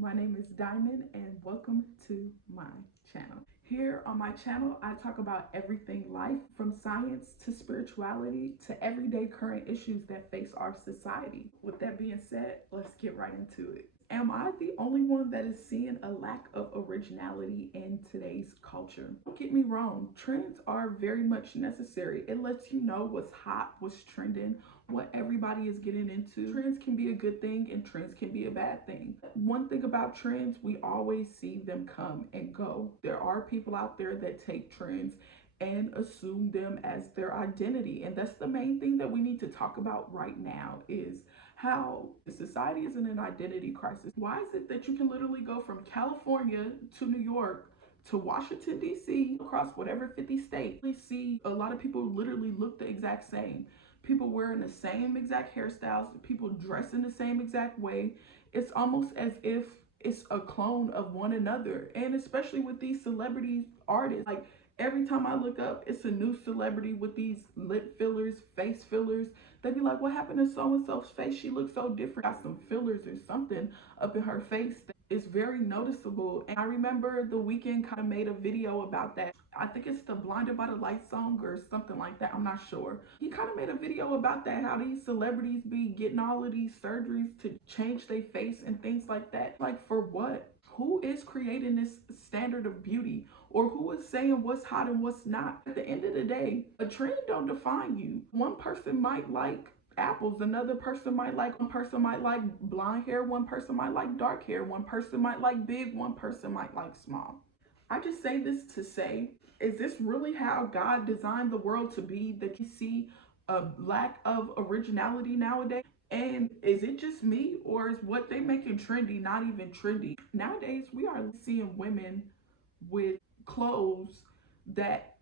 My name is Diamond and welcome to my channel. Here on my channel, I talk about everything life, from science to spirituality to everyday current issues that face our society. With that being said, let's get right into it. Am I the only one that is seeing a lack of originality in today's culture? Don't get me wrong, trends are very much necessary. It lets you know what's hot, what's trending, what everybody is getting into. Trends can be a good thing and trends can be a bad thing. One thing about trends, we always see them come and go. There are people out there that take trends and assume them as their identity. And that's the main thing that we need to talk about right now is how society is in an identity crisis. Why is it that you can literally go from California to New York to Washington, D.C., across whatever 50 states? We see a lot of people literally look the exact same. People wearing the same exact hairstyles, people dressing the same exact way. It's almost as if it's a clone of one another. And especially with these celebrity artists, like every time I look up, it's a new celebrity with these lip fillers, face fillers. They'd be like, what happened to so-and-so's face? She looks so different. Got some fillers or something up in her face. It's very noticeable. And I remember The Weeknd kind of made a video about that. I think it's the Blinded by the Light song or something like that. I'm not sure. He kind of made a video about that, how these celebrities be getting all of these surgeries to change their face and things like that. Like, for what? Who is creating this standard of beauty? Or who is saying what's hot and what's not? At the end of the day, a trend don't define you. One person might like apples, another person might like, one person might like blonde hair, one person might like dark hair, one person might like big, one person might like small. I just say this to say, is this really how God designed the world to be, that you see a lack of originality nowadays? And is it just me, or is what they making trendy not even trendy? Nowadays, we are seeing women with clothes that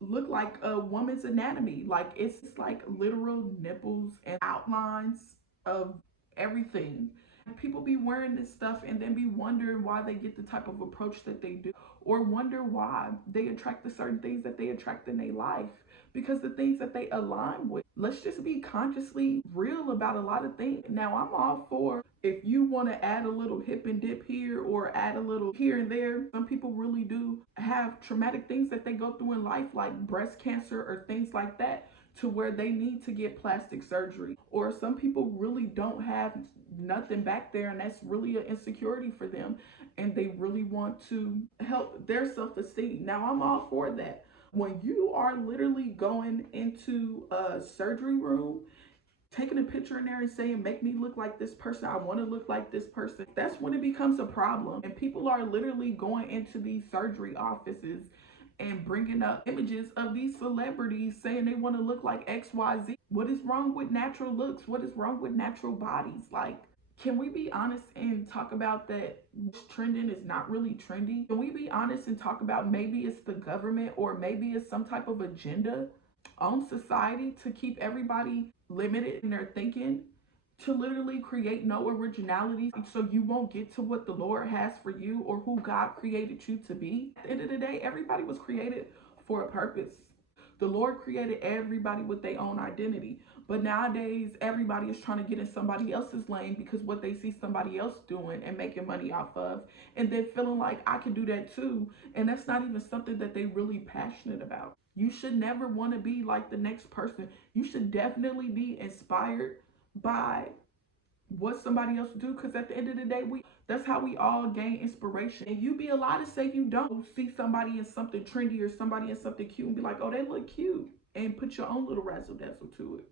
look like a woman's anatomy. Like, it's like literal nipples and outlines of everything. And people be wearing this stuff and then be wondering why they get the type of approach that they do, or wonder why they attract the certain things that they attract in their life, because the things that they align with. Let's just be consciously real about a lot of things. Now, I'm all for if you want to add a little hip and dip here or add a little here and there. Some people really do have traumatic things that they go through in life, like breast cancer or things like that, to where they need to get plastic surgery. Or some people really don't have nothing back there, and that's really an insecurity for them, and they really want to help their self-esteem. Now, I'm all for that. When you are literally going into a surgery room, taking a picture in there and saying, make me look like this person, I want to look like this person, that's when it becomes a problem. And people are literally going into these surgery offices and bringing up images of these celebrities saying they want to look like XYZ. What is wrong with natural looks? What is wrong with natural bodies? Like, can we be honest and talk about that trending is not really trendy? Can we be honest and talk about maybe it's the government, or maybe it's some type of agenda on society to keep everybody limited in their thinking, to literally create no originality, so you won't get to what the Lord has for you or who God created you to be? At the end of the day, everybody was created for a purpose. The Lord created everybody with their own identity. But nowadays, everybody is trying to get in somebody else's lane because what they see somebody else doing and making money off of, and then feeling like I can do that too. And that's not even something that they really passionate about. You should never want to be like the next person. You should definitely be inspired by what somebody else do, because at the end of the day, that's how we all gain inspiration. And you be allowed to say you don't see somebody in something trendy or somebody in something cute and be like, oh, they look cute, and put your own little razzle dazzle to it.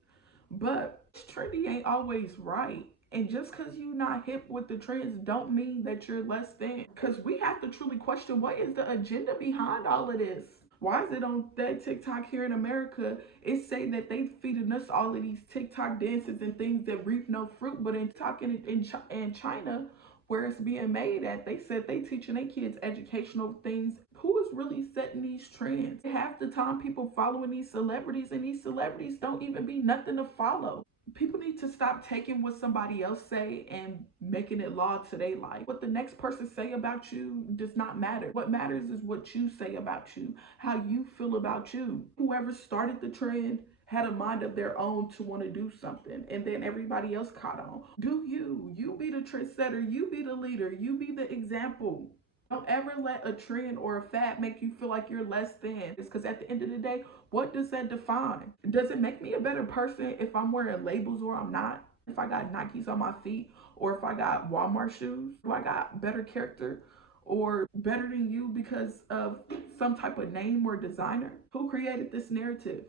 But trendy ain't always right. And just because you're not hip with the trends don't mean that you're less than. Because we have to truly question, what is the agenda behind all of this? Why is it on that TikTok here in America, it say that they feeding us all of these TikTok dances and things that reap no fruit, but in talking in China, where it's being made at, they said they teaching their kids educational things. Who is really setting these trends? Half the time people following these celebrities, and these celebrities don't even be nothing to follow. People need to stop taking what somebody else say and making it law to their life. What the next person say about you does not matter. What matters is what you say about you, how you feel about you. Whoever started the trend had a mind of their own to want to do something, and then everybody else caught on. Do you be the trendsetter, you be the leader, you be the example. Don't ever let a trend or a fad make you feel like you're less than. It's because at the end of the day, what does that define? Does it make me a better person if I'm wearing labels or I'm not? If I got Nikes on my feet, or if I got Walmart shoes? Do I got better character or better than you because of some type of name or designer? Who created this narrative?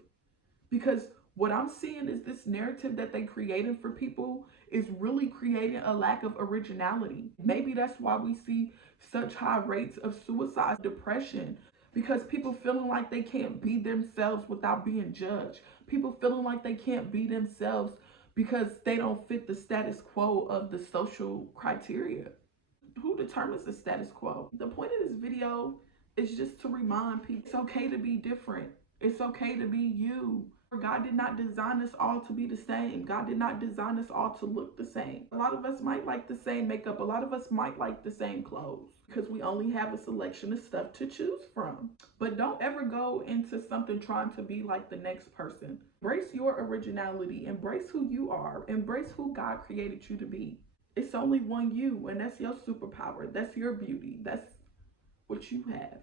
Because what I'm seeing is this narrative that they created for people is really creating a lack of originality. Maybe that's why we see such high rates of suicide, depression, because people feeling like they can't be themselves without being judged. People feeling like they can't be themselves because they don't fit the status quo of the social criteria. Who determines the status quo? The point of this video is just to remind people it's okay to be different. It's okay to be you. God did not design us all to be the same. God did not design us all to look the same. A lot of us might like the same makeup. A lot of us might like the same clothes because we only have a selection of stuff to choose from. But don't ever go into something trying to be like the next person. Embrace your originality. Embrace who you are. Embrace who God created you to be. It's only one you, and that's your superpower. That's your beauty. That's what you have.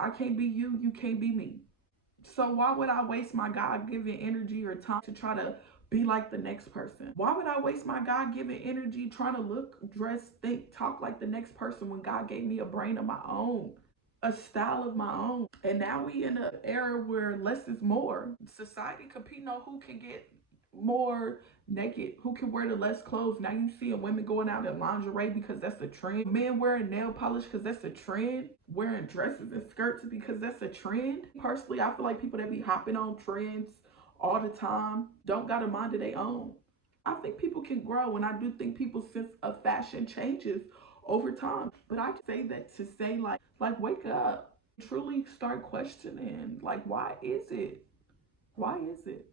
I can't be you. You can't be me. So why would I waste my God-given energy or time to try to be like the next person? Why would I waste my God-given energy trying to look, dress, think, talk like the next person when God gave me a brain of my own, a style of my own? And now we in an era where less is more. Society competing on who can get more naked, who can wear the less clothes. Now you see women going out in lingerie because that's a trend. Men wearing nail polish because that's a trend. Wearing dresses and skirts because that's a trend. Personally, I feel like people that be hopping on trends all the time don't got a mind of their own. I think people can grow, and I do think people's sense of fashion changes over time. But I say that to say like wake up, truly start questioning, like, why is it? Why is it?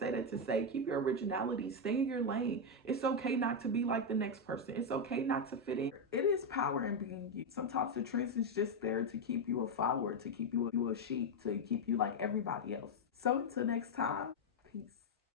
Say that to say keep your originality, stay in your lane. It's okay not to be like the next person. It's okay not to fit in. It is power in being you. Sometimes the trends is just there to keep you a follower, to keep you a sheep, to keep you like everybody else. So until next time,